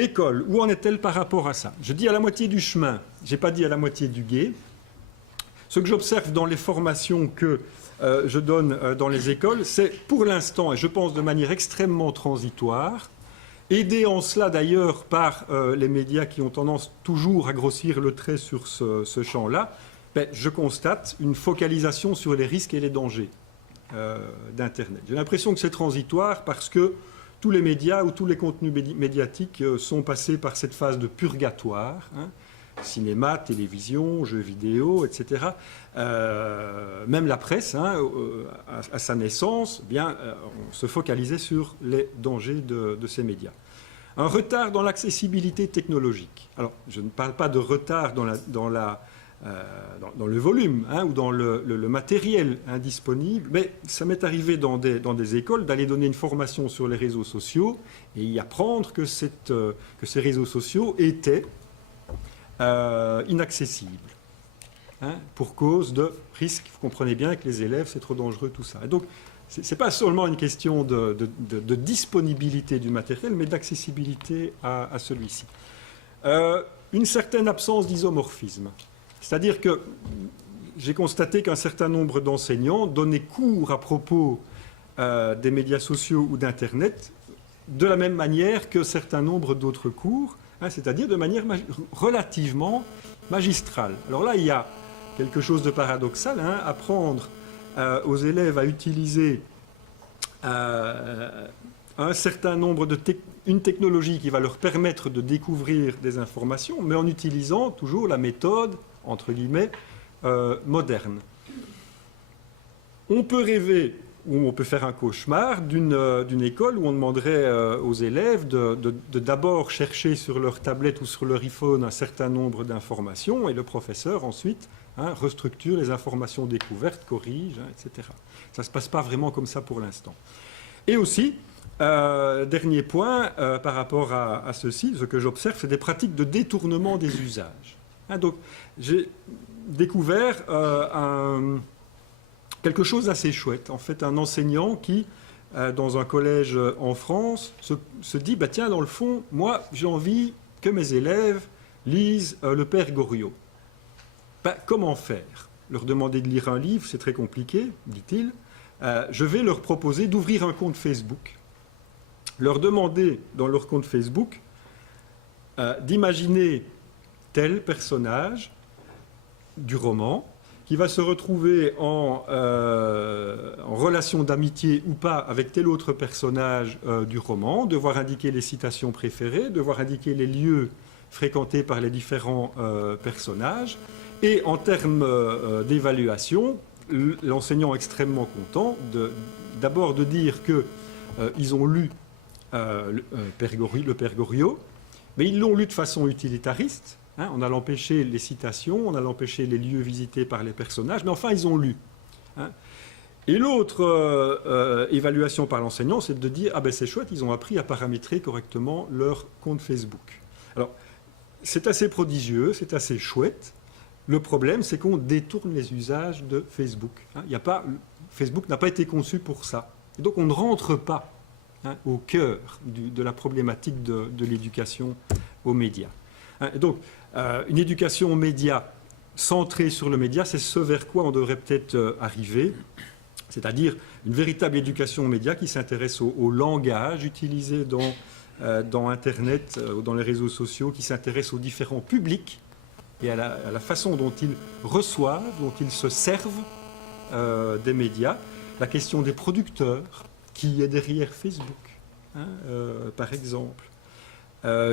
École, où en est-elle par rapport à ça? Je dis à la moitié du chemin, je n'ai pas dit à la moitié du gué. Ce que j'observe dans les formations que je donne dans les écoles, c'est pour l'instant, et je pense de manière extrêmement transitoire, aidé en cela d'ailleurs par les médias qui ont tendance toujours à grossir le trait sur ce champ-là, ben, je constate une focalisation sur les risques et les dangers d'Internet. J'ai l'impression que c'est transitoire parce que tous les médias ou tous les contenus médiatiques sont passés par cette phase de purgatoire, hein, cinéma, télévision, jeux vidéo, etc. Même la presse, hein, à sa naissance, bien, on se focalisait sur les dangers de ces médias. Un retard dans l'accessibilité technologique. Alors, je ne parle pas de retard dans le volume, hein, ou dans le matériel disponible, mais ça m'est arrivé dans des écoles d'aller donner une formation sur les réseaux sociaux et y apprendre que ces réseaux sociaux étaient inaccessibles, hein, pour cause de risques. Vous comprenez bien que les élèves, c'est trop dangereux, tout ça. Et donc, ce n'est pas seulement une question de disponibilité du matériel, mais d'accessibilité à celui-ci. Une certaine absence d'isomorphisme. C'est-à-dire que j'ai constaté qu'un certain nombre d'enseignants donnaient cours à propos des médias sociaux ou d'Internet de la même manière que certain nombre d'autres cours, hein, c'est-à-dire de manière relativement magistrale. Alors là, il y a quelque chose de paradoxal, hein, apprendre aux élèves à utiliser un certain nombre une technologie qui va leur permettre de découvrir des informations, mais en utilisant toujours la méthode, entre guillemets, moderne. On peut rêver, ou on peut faire un cauchemar, d'une école où on demanderait aux élèves de d'abord chercher sur leur tablette ou sur leur iPhone un certain nombre d'informations, et le professeur ensuite, hein, restructure les informations découvertes, corrige, hein, etc. Ça ne se passe pas vraiment comme ça pour l'instant. Et aussi, dernier point, par rapport à ceci, ce que j'observe, c'est des pratiques de détournement des usages. Hein, donc, j'ai découvert quelque chose d'assez chouette. En fait, un enseignant qui, dans un collège en France, se dit, bah, tiens, dans le fond, moi, j'ai envie que mes élèves lisent le Père Goriot. Ben, comment faire? Leur demander de lire un livre, c'est très compliqué, dit-il. Je vais leur proposer d'ouvrir un compte Facebook. Leur demander, dans leur compte Facebook, d'imaginer tel personnage du roman qui va se retrouver en relation d'amitié ou pas avec tel autre personnage du roman, devoir indiquer les citations préférées, devoir indiquer les lieux fréquentés par les différents personnages. Et en termes d'évaluation, l'enseignant extrêmement content d'abord de dire qu'ils ont lu le Père Goriot, mais ils l'ont lu de façon utilitariste, hein, en allant empêcher les citations, en allant empêcher les lieux visités par les personnages, mais enfin ils ont lu. Hein. Et l'autre évaluation par l'enseignant, c'est de dire « Ah ben c'est chouette, ils ont appris à paramétrer correctement leur compte Facebook ». Alors, c'est assez prodigieux, c'est assez chouette. Le problème, c'est qu'on détourne les usages de Facebook. Hein, Facebook n'a pas été conçu pour ça. Et donc, on ne rentre pas, hein, au cœur de la problématique de l'éducation aux médias. Hein, et donc, une éducation aux médias centrée sur le média, c'est ce vers quoi on devrait peut-être arriver, c'est-à-dire une véritable éducation aux médias qui s'intéresse au langage utilisé dans Internet, dans les réseaux sociaux, qui s'intéresse aux différents publics, et à la façon dont ils reçoivent, dont ils se servent des médias. La question des producteurs, qui est derrière Facebook, hein, par exemple.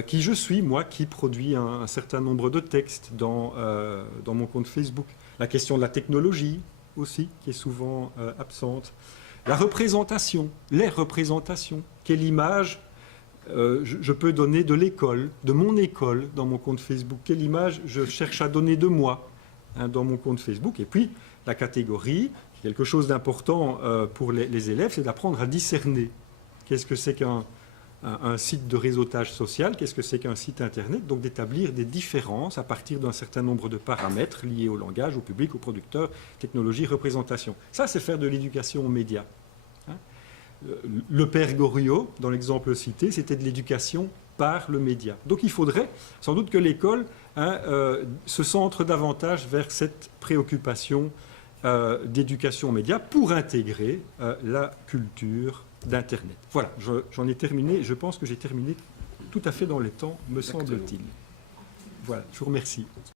Qui je suis, moi, qui produit un certain nombre de textes dans mon compte Facebook. La question de la technologie, aussi, qui est souvent absente. La représentation, les représentations. Quelle image je peux donner de l'école, de mon école dans mon compte Facebook? Quelle image je cherche à donner de moi, hein, dans mon compte Facebook? Et puis, la catégorie, quelque chose d'important pour les élèves, c'est d'apprendre à discerner. Qu'est-ce que c'est qu'un site de réseautage social? Qu'est-ce que c'est qu'un site Internet? Donc, d'établir des différences à partir d'un certain nombre de paramètres liés au langage, au public, au producteur, technologie, représentation. Ça, c'est faire de l'éducation aux médias. Le Père Goriot, dans l'exemple cité, c'était de l'éducation par le média. Donc il faudrait sans doute que l'école se centre davantage vers cette préoccupation d'éducation aux médias pour intégrer la culture d'Internet. Voilà, j'en ai terminé. Je pense que j'ai terminé tout à fait dans les temps, me semble-t-il. Voilà, je vous remercie.